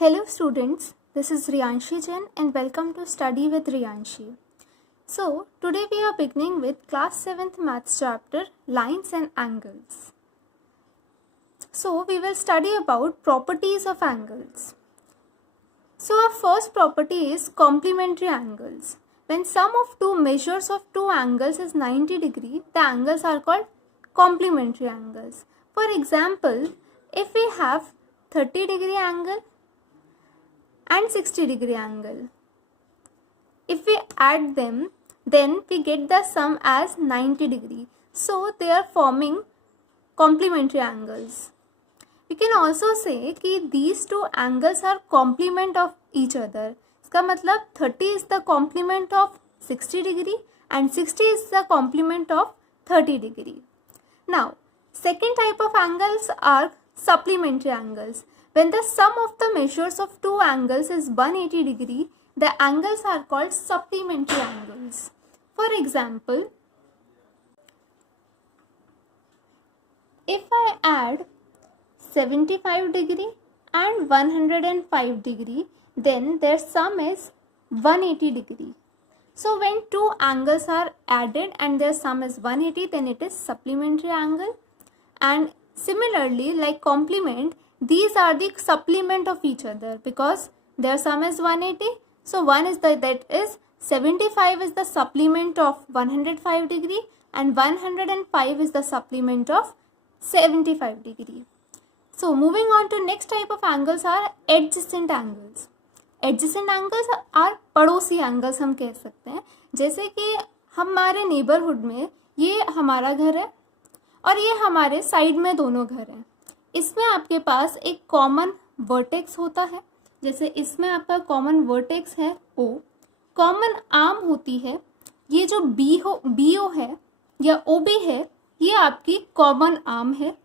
Hello students, this is Riyanshi Jain and welcome to Study with Riyanshi. So, today we are beginning with class 7th maths chapter Lines and Angles. So, we will study about properties of angles. So, our first property is complementary angles. When sum of two measures of two angles is 90 degree, the angles are called complementary angles. For example, if we have 30 degree angle and 60 degree angle. If we add them, then we get the sum as 90 degree. So they are forming complementary angles. We can also say कि these two angles are complement of each other. इसका मतलब 30 is the complement of 60 degree and 60 is the complement of 30 degree. Now, second type of angles are supplementary angles. When the sum of the measures of two angles is 180 degree, the angles are called supplementary angles. For example, if I add 75 degree and 105 degree, then their sum is 180 degree. So when two angles are added and their sum is 180, then it is supplementary angle. And similarly, like complement, these are the supplement of each other because their sum is 180. So 75 is the supplement of 105 degree and 105 is the supplement of 75 degree. So moving on to next type of angles are adjacent angles. Adjacent angles are पड़ोसी angles हम कह सकते हैं. जैसे कि हमारे neighbourhood में ये हमारा घर है और ये हमारे साइड में दोनों घर हैं. इसमें आपके पास एक कॉमन वर्टेक्स होता है. जैसे इसमें आपका कॉमन वर्टेक्स है O, कॉमन आर्म होती है. ये जो BO है या OB है, ये आपकी कॉमन आर्म है.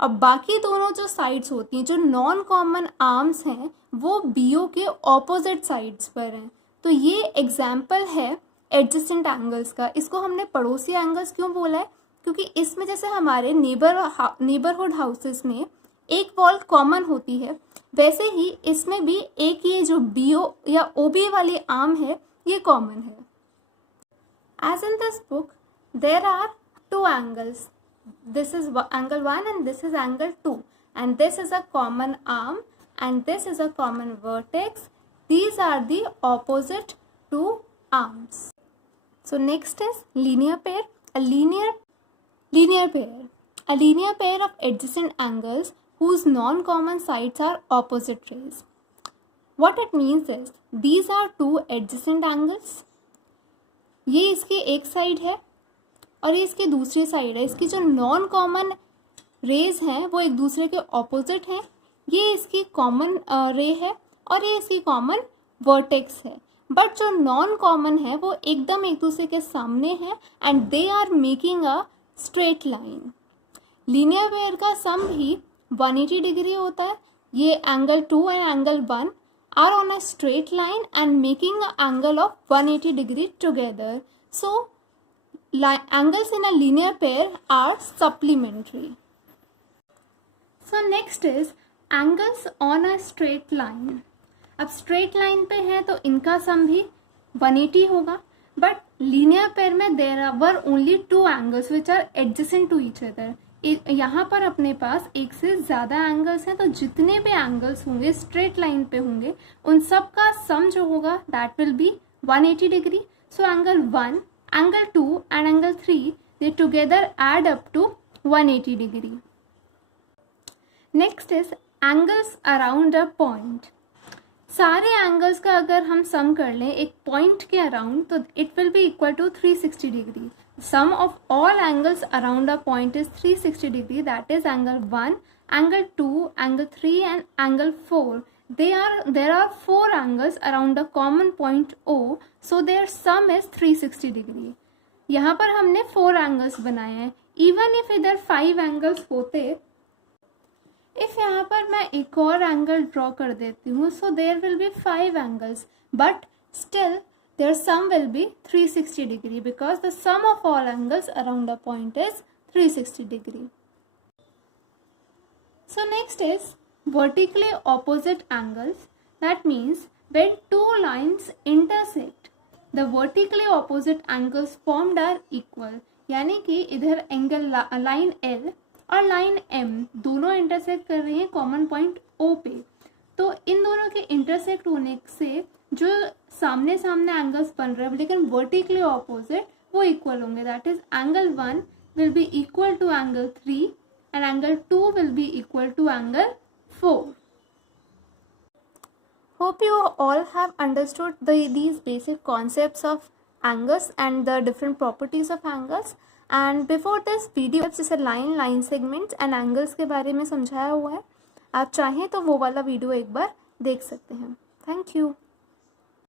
अब बाकी दोनों जो साइड्स होती हैं, जो नॉन कॉमन आर्म्स हैं, वो BO के ऑपोजिट साइड्स पर हैं. तो ये एग्जाम्पल है एडजेसेंट एंगल्स का. इसको हमने पड़ोसी एंगल्स क्यों बोला है? क्योंकि इसमें जैसे हमारे नेबरहुड हाउसेस में एक वॉल कॉमन होती है, वैसे ही इसमें भी एक ये जो BO या OB वाली आर्म है, ये कॉमन है. As in this book, there are two angles. This is angle 1 and this is angle 2, and this is a common arm and this is a common vertex. These are the opposite two arms. So next is linear pair. A linear pair of adjacent angles whose non-common sides are opposite rays. What it means is these are two adjacent angles. ये इसकी एक side है और ये इसकी दूसरी side है. इसकी जो नॉन कॉमन रेज हैं वो एक दूसरे के ऑपोजिट हैं. ये इसकी कॉमन रे है और ये इसकी कॉमन वर्टेक्स है. बट जो नॉन कॉमन है वो एकदम एक दूसरे के सामने है and they are making a straight line. Linear pair का सम भी 180 डिग्री होता है. ये angle 2 and angle 1 are on a straight line and making an angle of 180 degree together. So angles in a linear pair are supplementary. So next is angles on a straight line. अब straight line पे है तो इनका सम भी 180 होगा. But linear pair में there were only two angles which are adjacent to each other. यहाँ पर अपने पास एक से ज़्यादा एंगल्स हैं, तो जितने भी एंगल्स होंगे स्ट्रेट लाइन पे होंगे उन सब का सम जो होगा that will be 180 degree. So angle 1, angle 2 and angle 3 they together add up to 180 degree. Next is angles around a point. सारे एंगल्स का अगर हम सम कर लें एक पॉइंट के अराउंड तो it will be equal to 360 degree. Sum of all angles around a point is 360 degree. That is angle 1, angle 2, angle 3 and angle 4. There are 4 angles around a common point O. So their sum is 360 degree. यहाँ पर हमने 4 angles बनाए हैं. Even if इधर 5 angles होते, if यहाँ पर मैं एक और angle draw कर देती हूँ, so there will be 5 angles. But still their sum will be 360 degree because the sum of all angles around a point is 360 degree. So next is vertically opposite angles, that means when two lines intersect, the vertically opposite angles formed are equal. यानी कि इधर angle line L और line M दोनों intersect कर रही हैं common point O पे, तो इन दोनों के इंटरसेक्ट होने से जो सामने सामने एंगल्स बन रहे हैं लेकिन वर्टिकली ऑपोजिट, वो इक्वल होंगे. That is angle 1 will be equal to angle 3 and angle 2 will be equal to angle 4. Hope you all have understood these basic concepts of angles and the different properties of angles. And before this video जैसे line segments and angles के बारे में समझाया हुआ है, आप चाहें तो वो वाला वीडियो एक बार देख सकते हैं. Thank you.